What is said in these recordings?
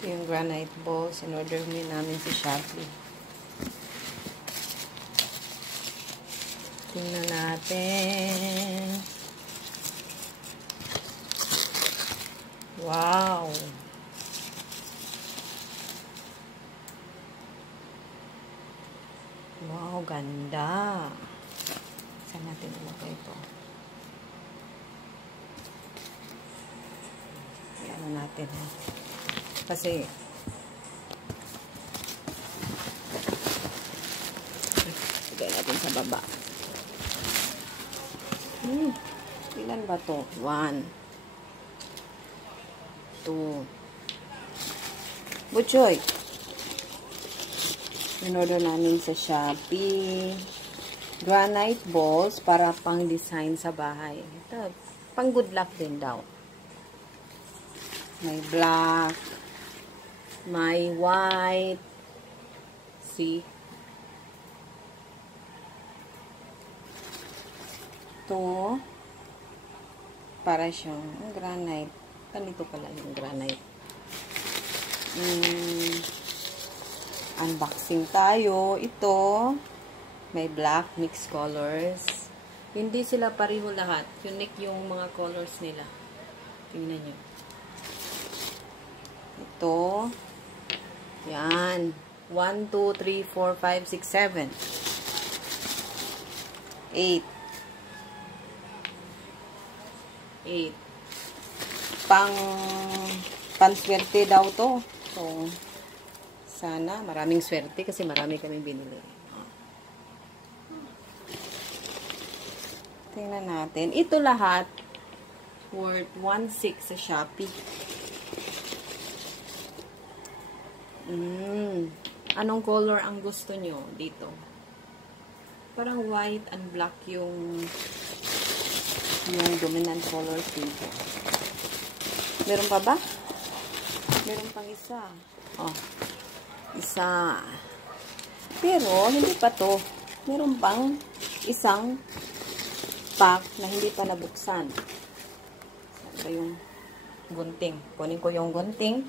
Yung granite balls, in-order namin sa Shopee. Tingnan natin. Wow! Wow, ganda! Saan natin ilagay ito? Ayan natin. Kasi ilagay natin sa baba. Ilan ba to? 1 2 Butchoy. In-order namin sa Shopee. Granite balls para pang design sa bahay. Ito, pang good luck din daw. May black. May white. See? Ito. Para siyang granite. Ganito pala yung granite. Unboxing tayo. Ito, may black mixed colors. Hindi sila pareho lahat. Unique yung mga colors nila. Tingnan nyo. Ito. Yan. 1, 2, 3, 4, 5, 6, 7. 8. 8. Panswerte daw to. So, sana maraming swerte kasi marami kaming binili. Tingnan natin. Ito lahat worth 1.6 sa Shopee. Anong color ang gusto nyo dito? Parang white and black yung dominant colors dito. Meron pa ba? Meron pang isa. Oh. Isa. Pero, hindi pa to. Meron pang isang pack na hindi pa nabuksan. Saan ba yung gunting? Kunin ko yung gunting.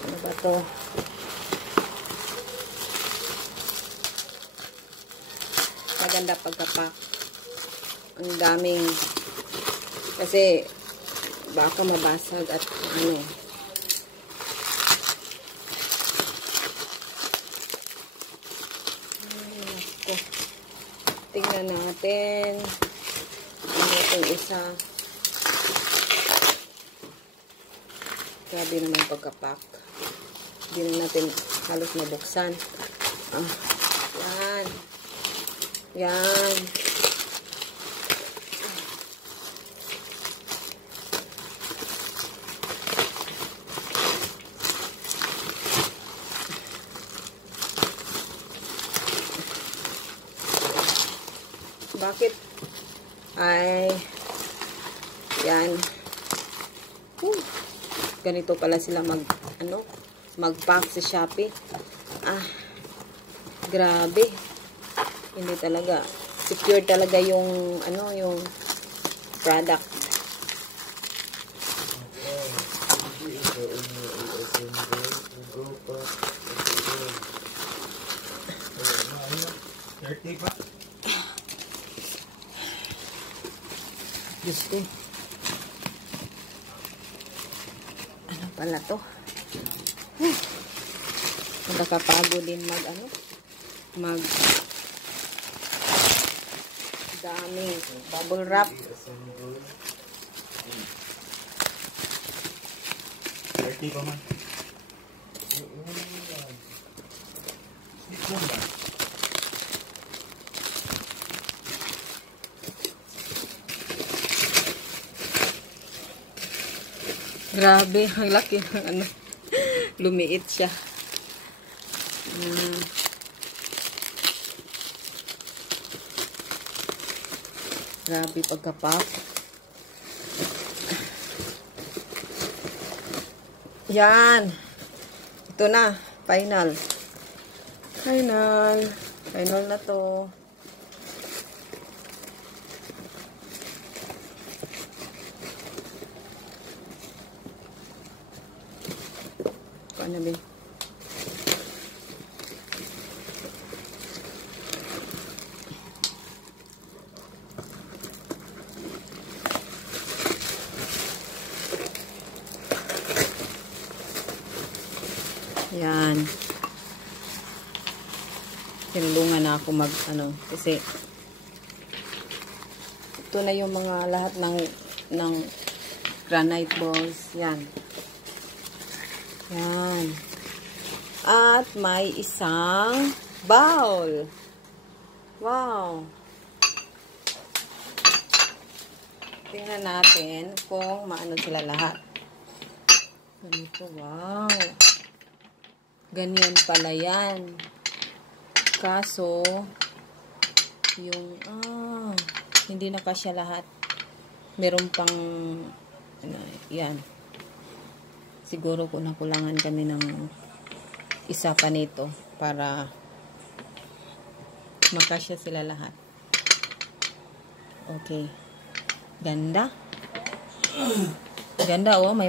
Ano ba to? Maganda pagkapak. Ang daming kasi baka mabasag at ano. Ay, tingnan natin. Ano itong isa. Grabe naman pagkapak. Hindi na natin halos mabuksan. Yan. Yan. Bakit? Ay, yan. Ganito pala sila mag-pack sa Shopee. Grabe. Hindi talaga. Secure talaga yung, yung product. Gusto. Ano pala to? Nakakapagod din mag daming bubble wrap. 30 pa man. Grabe, ang laki ng lumiit siya. Grabe pagkapak. Yan. Ito na, final. Final. Final na to. Ano ba? Yan. Tinulungan na ako kasi ito na yung mga lahat ng granite balls. Yan. Yan. At may isang bowl. Wow. Tingnan natin kung maano sila lahat. Ganito, wow. Ganyan pala yan. Kaso, yung, hindi na kasya lahat. Meron pang, yan. Siguro kung nakulangan kami ng isa pa nito para makasya sila lahat. Okay. Ganda. Ganda, oh. May